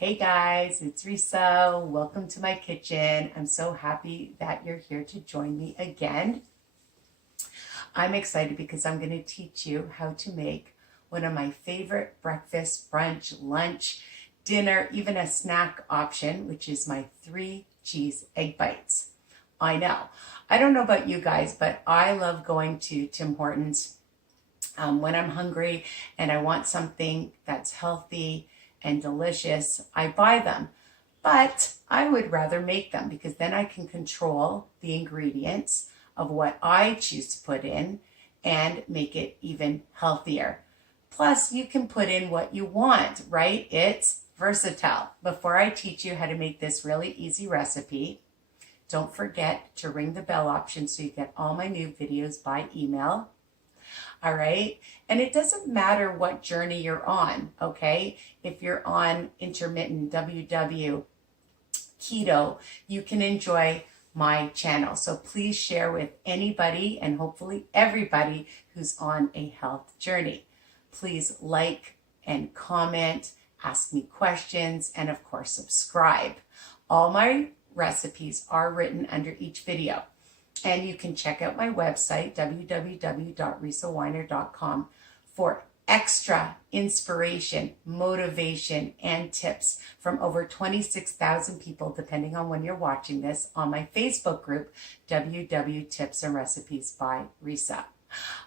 Hey guys, it's Risa. Welcome to my kitchen. I'm so happy that you're here to join me again. I'm excited because I'm going to teach you how to make one of my favorite breakfast, brunch, lunch, dinner, even a snack option, which is my 3 cheese egg bites. I know. I don't know about you guys, but I love going to Tim Hortons when I'm hungry and I want something that's healthy and delicious. I buy them, but I would rather make them because then I can control the ingredients of what I choose to put in and make it even healthier. Plus, you can put in what you want, right? It's versatile. Before I teach you how to make this really easy recipe, don't forget to ring the bell option so you get all my new videos by email. All right. And it doesn't matter what journey you're on. Okay. If you're on intermittent WW keto, you can enjoy my channel. So please share with anybody and hopefully everybody who's on a health journey. Please like and comment, ask me questions, and of course, subscribe. All my recipes are written under each video. And you can check out my website, www.risawiner.com, for extra inspiration, motivation, and tips from over 26,000 people, depending on when you're watching this, on my Facebook group, WW Tips and Recipes by Risa.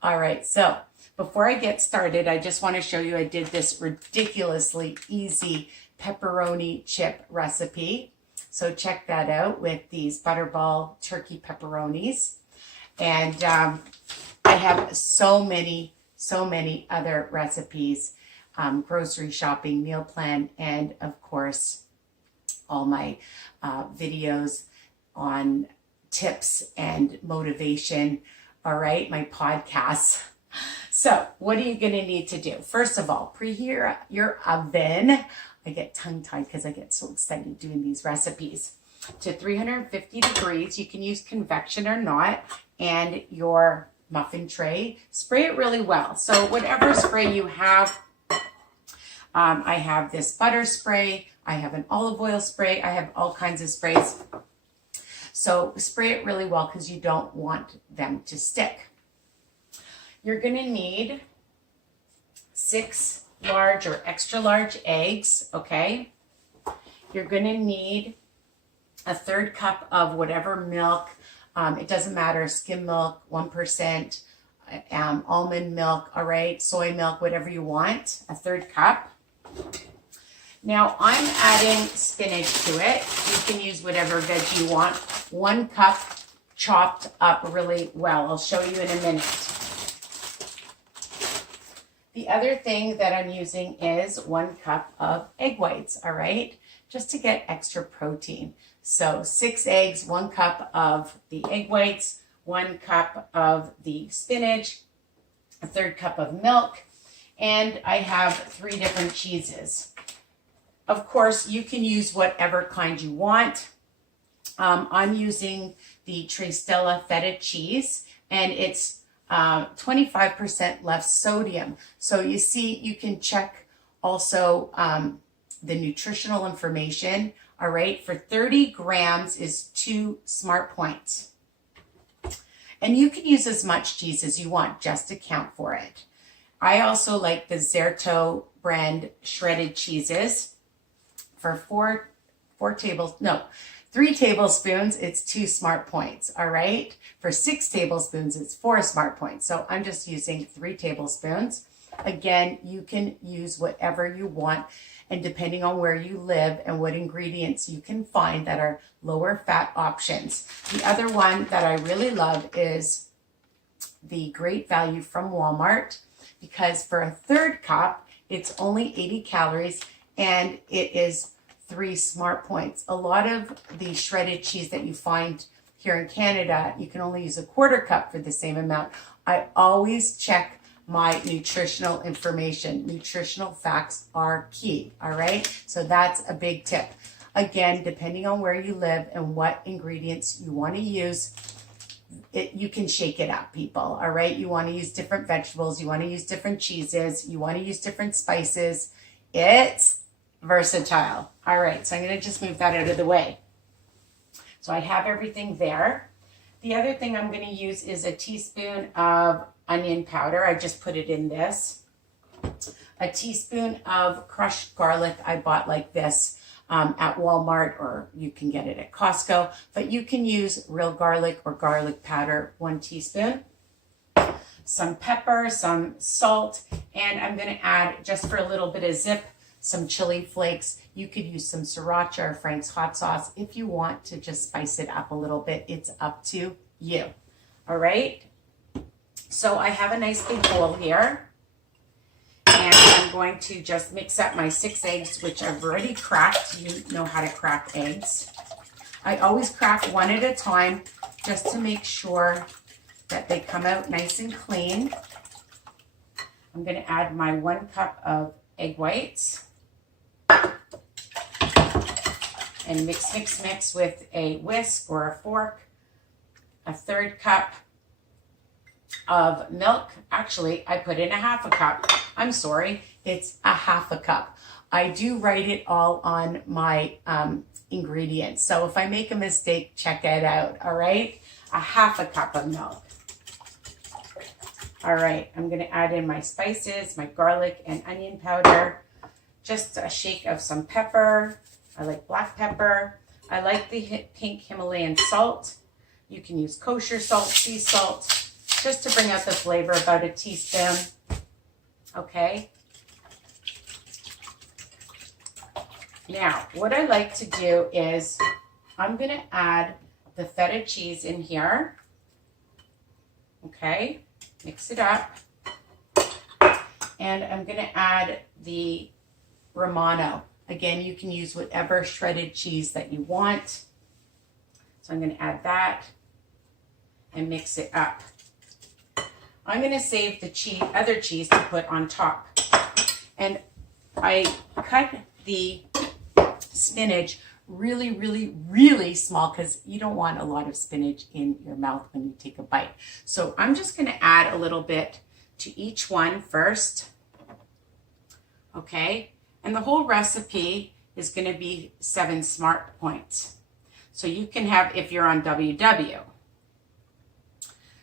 All right, so before I get started, I just want to show you I did this ridiculously easy pepperoni chip recipe. So check that out with these butterball turkey pepperonis. And I have so many other recipes, grocery shopping, meal plan, and of course, all my videos on tips and motivation. All right, my podcasts. So what are you going to need to do? First of all, preheat your oven. I get tongue-tied because I get so excited doing these recipes. To 350 degrees, you can use convection or not, and your muffin tray. Spray it really well. So whatever spray you have, I have this butter spray, I have an olive oil spray, I have all kinds of sprays. So spray it really well because you don't want them to stick. You're going to need 6 large or extra large eggs, okay? You're going to need a 1/3 cup of whatever milk. It doesn't matter, skim milk, 1%, almond milk, all right, soy milk, whatever you want, a 1/3 cup. Now I'm adding spinach to it. You can use whatever veg you want. 1 cup chopped up really well. I'll show you in a minute. The other thing that I'm using is 1 cup of egg whites, all right, just to get extra protein. So 6 eggs, 1 cup of the egg whites, 1 cup of the spinach, a 1/3 cup of milk, and I have 3 different cheeses. Of course, you can use whatever kind you want. I'm using the Tristella feta cheese, and it's 25% less sodium. So you see, you can check also the nutritional information. All right, for 30 grams is 2 smart points. And you can use as much cheese as you want, just to count for it. I also like the Zerto brand shredded cheeses. For 3 tablespoons, it's 2 smart points, all right? For 6 tablespoons, it's 4 smart points. So I'm just using 3 tablespoons. Again, you can use whatever you want, and depending on where you live and what ingredients you can find that are lower fat options. The other one that I really love is the Great Value from Walmart, because for a 1/3 cup, it's only 80 calories and it is 3 smart points. A lot of the shredded cheese that you find here in Canada, you can only use a 1/4 cup for the same amount. I always check my nutritional information. Nutritional facts are key, all right? So that's a big tip. Again, depending on where you live and what ingredients you want to use, you can shake it up, people, all right? You want to use different vegetables, you want to use different cheeses, you want to use different spices. It's versatile, All right, so I'm going to just move that out of the way. So I have everything there. The other thing I'm going to use is a teaspoon of onion powder. I just put it in this. A teaspoon of crushed garlic. I bought like this at Walmart, or you can get it at Costco, but you can use real garlic or garlic powder, 1 teaspoon. Some pepper, some salt, and I'm going to add, just for a little bit of zip, some chili flakes. You could use some sriracha or Frank's hot sauce if you want to just spice it up a little bit. It's up to you. All right. So I have a nice big bowl here, and I'm going to just mix up my 6 eggs, which I've already cracked. You know how to crack eggs. I always crack one at a time just to make sure that they come out nice and clean. I'm going to add my 1 cup of egg whites and mix, mix, mix with a whisk or a fork. A 1/3 cup of milk. Actually, I put in a 1/2 cup. I'm sorry, it's a 1/2 cup. I do write it all on my ingredients. So if I make a mistake, check it out. All right, a 1/2 cup of milk. All right, I'm going to add in my spices, my garlic and onion powder, just a shake of some pepper. I like black pepper. I like the pink Himalayan salt. You can use kosher salt, sea salt, just to bring out the flavor, about a teaspoon. Okay. Now, what I like to do is I'm going to add the feta cheese in here. Okay. Mix it up. And I'm going to add the Romano. Again, you can use whatever shredded cheese that you want. So I'm going to add that and mix it up. I'm going to save the other cheese to put on top. And I cut the spinach really, really, really small because you don't want a lot of spinach in your mouth when you take a bite. So I'm just going to add a little bit to each one first. Okay. And the whole recipe is going to be 7 smart points. So you can have, if you're on WW,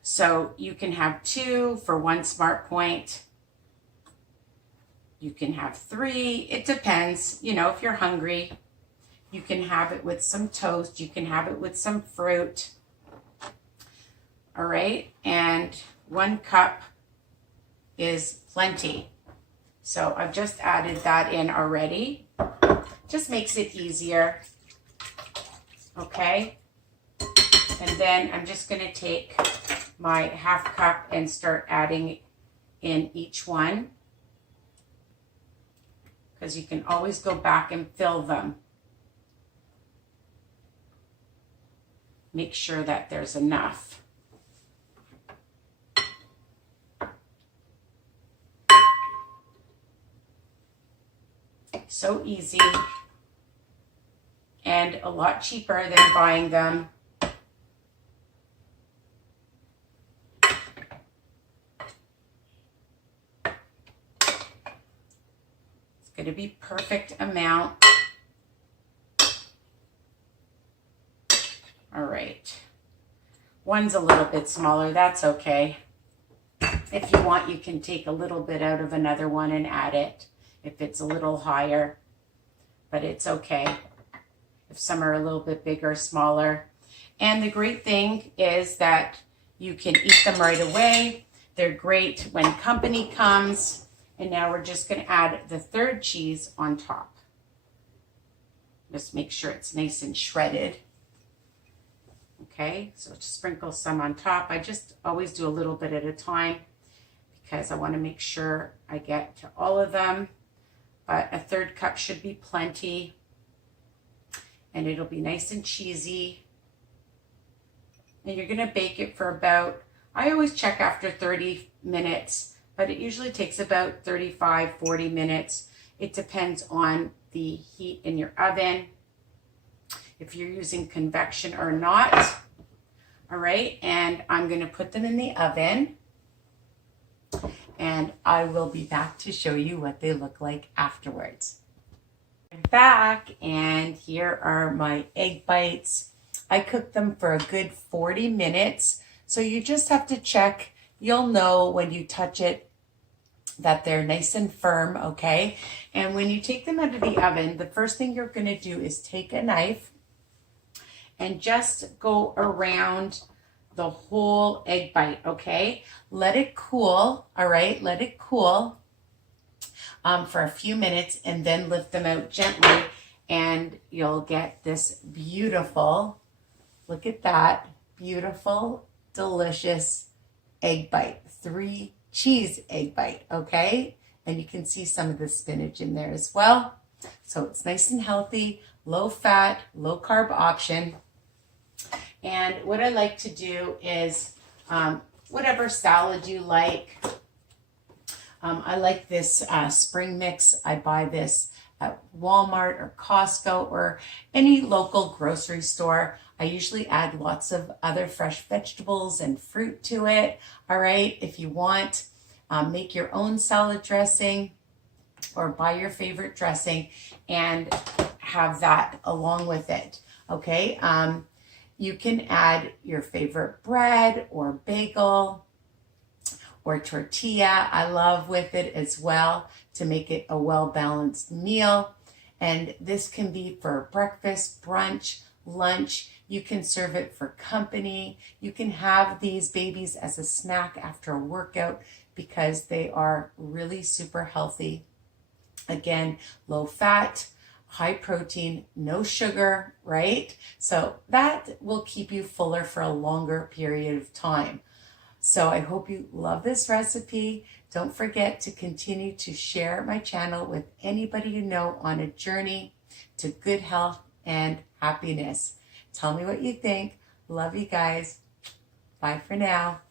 so you can have 2 for 1 smart point. You can have 3. It depends, you know, if you're hungry. You can have it with some toast. You can have it with some fruit. All right. And 1 cup is plenty. So I've just added that in already. Just makes it easier. Okay. And then I'm just going to take my 1/2 cup and start adding in each one, because you can always go back and fill them. Make sure that there's enough. So easy and a lot cheaper than buying them. It's going to be perfect amount. All right. One's a little bit smaller. That's okay. If you want, you can take a little bit out of another one and add it if it's a little higher, but it's okay if some are a little bit bigger, smaller. And the great thing is that you can eat them right away. They're great when company comes. And now we're just going to add the 3rd cheese on top. Just make sure it's nice and shredded. Okay, so just sprinkle some on top. I just always do a little bit at a time because I want to make sure I get to all of them. But a 1/3 cup should be plenty. And it'll be nice and cheesy. And you're going to bake it for about, I always check after 30 minutes, but it usually takes about 35, 40 minutes. It depends on the heat in your oven, if you're using convection or not. All right, and I'm going to put them in the oven, and I will be back to show you what they look like afterwards. Back, and here are my egg bites. I cooked them for a good 40 minutes. So you just have to check. You'll know when you touch it that they're nice and firm, okay? And when you take them out of the oven, the first thing you're gonna do is take a knife and just go around the whole egg bite, okay? Let it cool, all right? Let it cool for a few minutes, and then lift them out gently, and you'll get this beautiful, look at that, beautiful, delicious egg bite, 3 cheese egg bite, okay? And you can see some of the spinach in there as well. So it's nice and healthy, low fat, low carb option. And what I like to do is whatever salad you like. I like this spring mix. I buy this at Walmart or Costco or any local grocery store. I usually add lots of other fresh vegetables and fruit to it. All right, if you want, make your own salad dressing or buy your favorite dressing and have that along with it. Okay, you can add your favorite bread or bagel or tortilla. I love with it as well to make it a well-balanced meal. And this can be for breakfast, brunch, lunch. You can serve it for company. You can have these babies as a snack after a workout because they are really super healthy. Again, low fat, high protein, no sugar, right? So that will keep you fuller for a longer period of time. So I hope you love this recipe. Don't forget to continue to share my channel with anybody you know on a journey to good health and happiness. Tell me what you think. Love you guys. Bye for now.